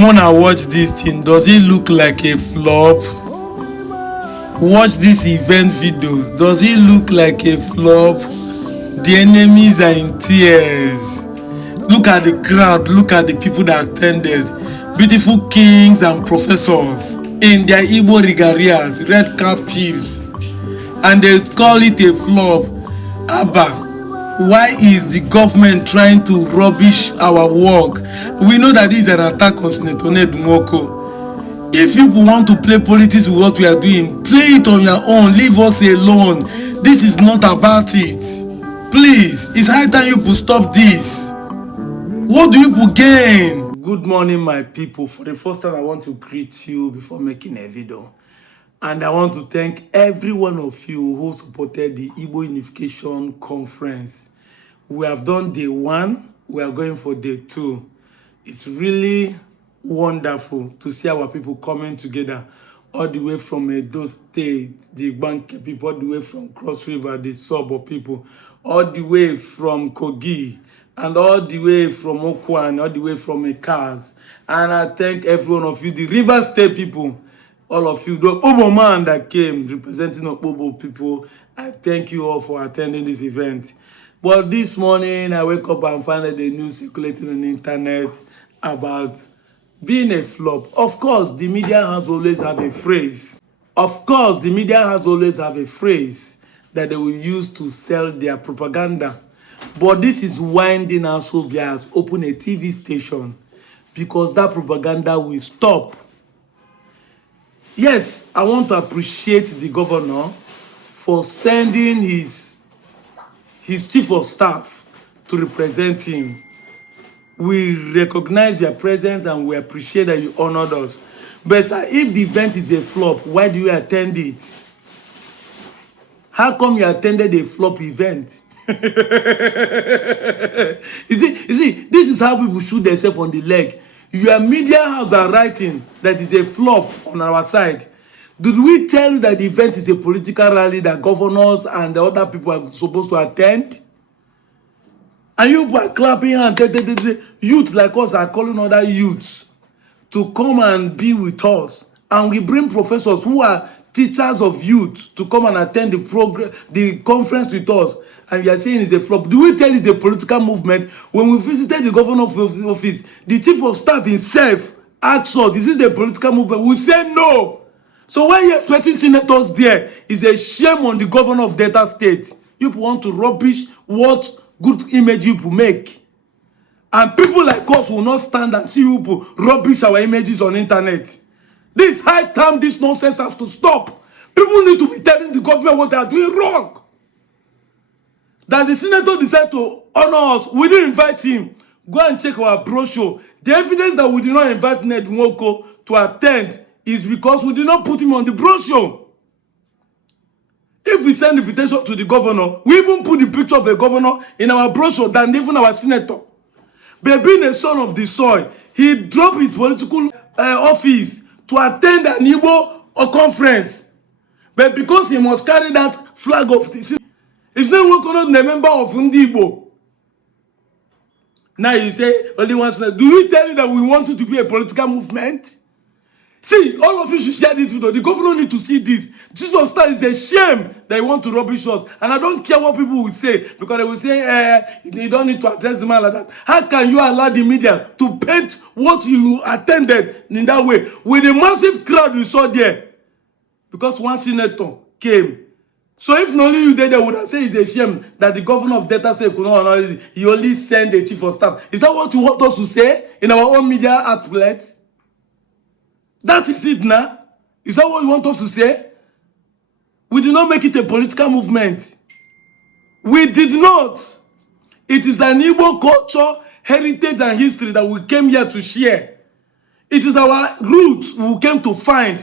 Mona, watch this thing. Does it look like a flop? Watch these event videos. Does it look like a flop? The enemies are in tears. Look at the crowd. Look at the people that attended. Beautiful kings and professors in their Igbo regalias, red cap chiefs, and they call it a flop. Abba, why is the government trying to rubbish our work? We know that this is an attack on Senator Dumoko. If people want to play politics with what we are doing, play it on your own. Leave us alone. This is not about it. Please, it's high time you people stop this. What do you people gain? Good morning, my people. For the first time, I want to greet you before making a video. And I want to thank every one of you who supported the Igbo Unification Conference. We have done day 1. We are going for day 2. It's really wonderful to see our people coming together all the way from Edo State, the Banke people, all the way from Cross River, the Sobo people, all the way from Kogi, and all the way from Okwan, all the way from Ekaz. And I thank every one of you, the River State people, all of you, the Obo man that came representing Obo people. I thank you all for attending this event. But this morning, I wake up and find the news circulating on the internet about being a flop. Of course, the media has always have a phrase. Of course, the media has always have a phrase that they will use to sell their propaganda. But this is winding us up as open a TV station because that propaganda will stop. Yes, I want to appreciate the governor for sending his chief of staff to represent him. We recognize your presence and we appreciate that you honored us. But sir, if the event is a flop, why do you attend it? How come you attended a flop event? You see, this is how people shoot themselves on the leg. Your media house are writing that is a flop on our side. Did we tell you that the event is a political rally that governors and the other people are supposed to attend? And you are clapping hands. Youth like us are calling other youths to come and be with us. And we bring professors who are teachers of youth to come and attend the conference with us. And we are saying it's a flop. Do we tell it's a political movement? When we visited the governor's office, the chief of staff himself asked us, is it a political movement? We said no. So why are you expecting senators there? It's a shame on the governor of Delta State. You want to rubbish what good image you make. And people like us will not stand and see you rubbish our images on internet. This high time, this nonsense has to stop. People need to be telling the government what they are doing wrong. That the senator decided to honor us. We didn't invite him. Go and check our brochure. The evidence that we did not invite Ned Nwoko to attend is because we did not put him on the brochure. If we send invitation to the governor, we even put the picture of the governor in our brochure than even our senator. But being a son of the soil, he dropped his political office to attend an Igbo conference. But because he must carry that flag of the city, he's not a member of Igbo. Now you say, only one senator. Do we tell you that we want it to be a political movement? See, all of you should share this video. The governor need to see this. Jesus Star is a shame that you want to rubbish us. And I don't care what people will say. Because they will say, you don't need to address the man like that. How can you allow the media to paint what you attended in that way? With the massive crowd you saw there. Because one senator came. So if not only you there, they would have said it's a shame that the governor of Delta State could not honor it. He only sent a chief of staff. Is that what you want us to say in our own media outlets? That is it now. Is that what you want us to say? We did not make it a political movement. We did not. It is an Igbo culture, heritage, and history that we came here to share. It is our roots we came to find.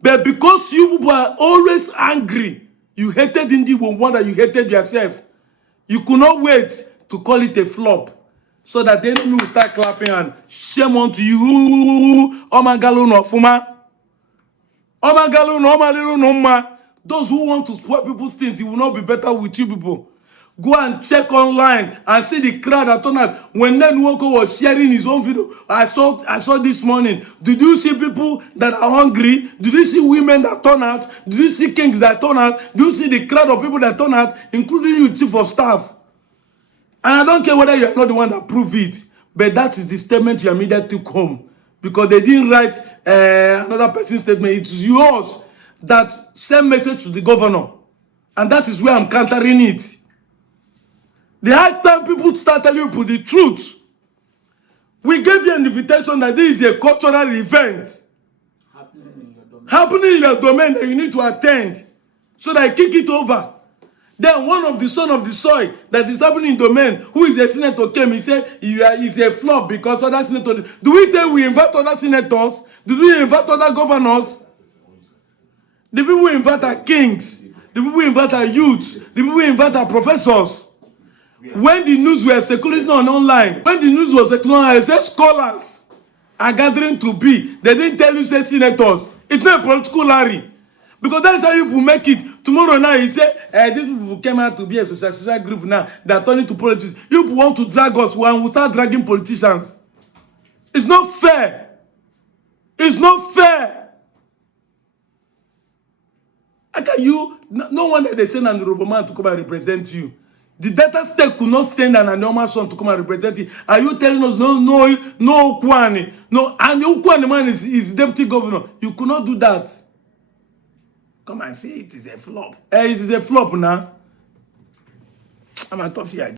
But because you people are always angry, you hated Igbo more than you hated yourself. You could not wait to call it a flop. So that the enemy will start clapping and shame unto you. Omagalo no fuma. Omagalo no omalero no ma. Those who want to spoil people's things, it will not be better with you people. Go and check online and see the crowd that turned out when Nen Woko was sharing his own video. I saw this morning. Did you see people that are hungry? Did you see women that turn out? Did you see kings that turn out? Do you see the crowd of people that turn out, including you, chief of staff? And I don't care whether you're not the one that proved it, but that is the statement your media took home, because they didn't write another person's statement. It's yours that send message to the governor, and that is where I'm countering it. The high time people start telling you the truth. We gave you an invitation that this is a cultural event happening in your domain that you need to attend, so that I kick it over. Then one of the son of the soil that is happening in domain, who is a senator, came. He said is a flop because other senators. Do we tell we invite other senators? Do we invite other governors? The people we invite are kings. The people we invite are youths. The people we invite are professors. When the news was circulating online, when the news was circulating online, I said scholars are gathering to be. They didn't tell you say senators. It's not a political rally. Because that's how you will make it. Tomorrow now, you say, these people came out to be a social group now. They're turning to politics. You want to drag us when we start dragging politicians. It's not fair. It's not fair. How can you, no wonder they send an Yoruba man to come and represent you. The Delta State could not send an Anoma son to come and represent you. Are you telling us no Ukwani? No, and Ukwani man is deputy governor. You could not do that. Come and say it is a flop. It is a flop now. I'm a tough here.